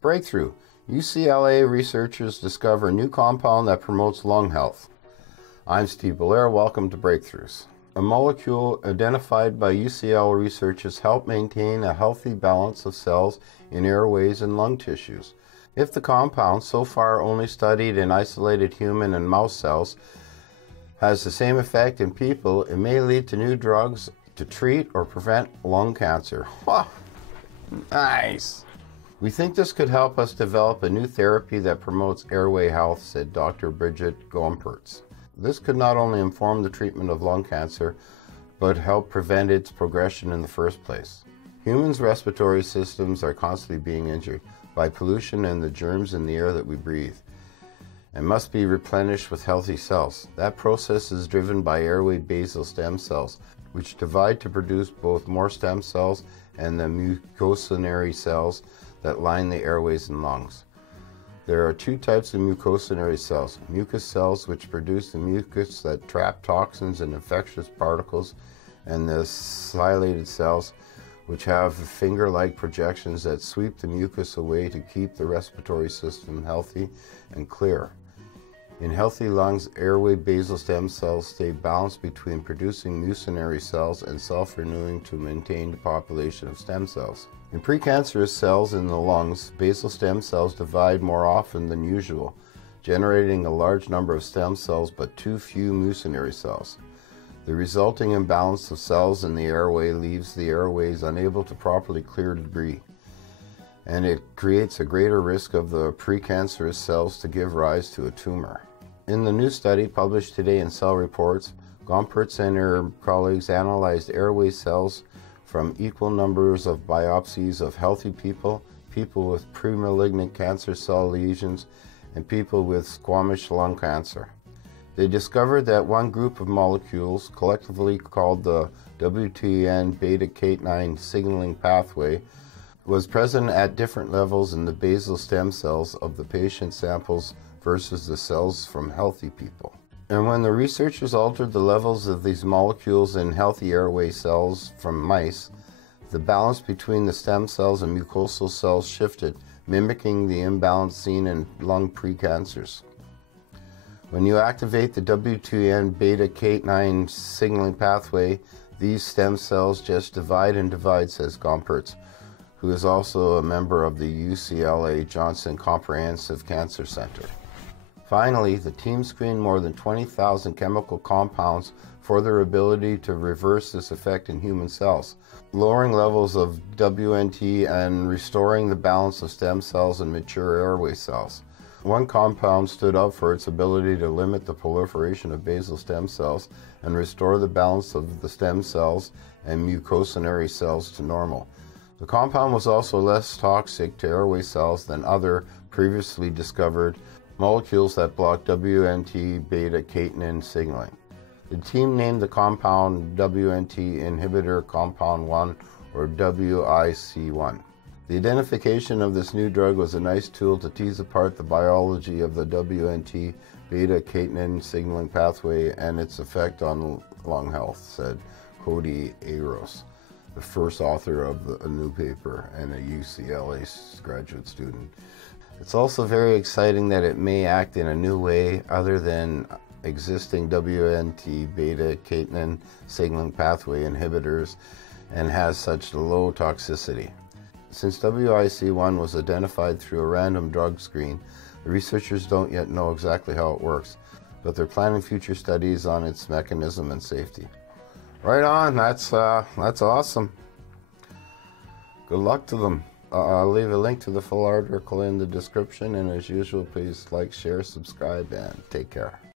Breakthrough. UCLA researchers discover a new compound that promotes lung health. I'm Steve Belair. Welcome to Breakthroughs. A molecule identified by UCLA researchers helps maintain a healthy balance of cells in airways and lung tissues. If the compound, so far only studied in isolated human and mouse cells, has the same effect in people, it may lead to new drugs to treat or prevent lung cancer. Wow, nice! We think this could help us develop a new therapy that promotes airway health, said Dr. Bridget Gompertz. This could not only inform the treatment of lung cancer, but help prevent its progression in the first place. Humans' respiratory systems are constantly being injured by pollution and the germs in the air that we breathe, and must be replenished with healthy cells. That process is driven by airway basal stem cells, which divide to produce both more stem cells and the mucociliary cells that line the airways and lungs. There are two types of mucociliary cells: mucus cells, which produce the mucus that trap toxins and infectious particles, and the ciliated cells, which have finger-like projections that sweep the mucus away to keep the respiratory system healthy and clear. In healthy lungs, airway basal stem cells stay balanced between producing mucinary cells and self-renewing to maintain the population of stem cells. In precancerous cells in the lungs, basal stem cells divide more often than usual, generating a large number of stem cells but too few mucinary cells. The resulting imbalance of cells in the airway leaves the airways unable to properly clear debris, and it creates a greater risk of the precancerous cells to give rise to a tumor. In the new study published today in Cell Reports, Gompertz and her colleagues analyzed airway cells from equal numbers of biopsies of healthy people, people with premalignant cancer cell lesions, and people with squamous lung cancer. They discovered that one group of molecules, collectively called the WTN beta-catenin signaling pathway, was present at different levels in the basal stem cells of the patient samples versus the cells from healthy people. And when the researchers altered the levels of these molecules in healthy airway cells from mice, the balance between the stem cells and mucosal cells shifted, mimicking the imbalance seen in lung precancers. When you activate the WTN beta-catenin signaling pathway, these stem cells just divide and divide, says Gompertz, who is also a member of the UCLA Johnson Comprehensive Cancer Center. Finally, the team screened more than 20,000 chemical compounds for their ability to reverse this effect in human cells, lowering levels of WNT and restoring the balance of stem cells and mature airway cells. One compound stood out for its ability to limit the proliferation of basal stem cells and restore the balance of the stem cells and mucociliary cells to normal. The compound was also less toxic to airway cells than other previously discovered molecules that block WNT beta-catenin signaling. The team named the compound WNT inhibitor compound 1, or WIC1. The identification of this new drug was a nice tool to tease apart the biology of the WNT beta-catenin signaling pathway and its effect on lung health, said Cody Aros, the first author of a new paper and a UCLA graduate student. It's also very exciting that it may act in a new way other than existing WNT beta-catenin signaling pathway inhibitors and has such low toxicity. Since WIC1 was identified through a random drug screen, the researchers don't yet know exactly how it works, but they're planning future studies on its mechanism and safety. Right on, that's awesome. Good luck to them. I'll leave a link to the full article in the description, and as usual, please like, share, subscribe, and take care.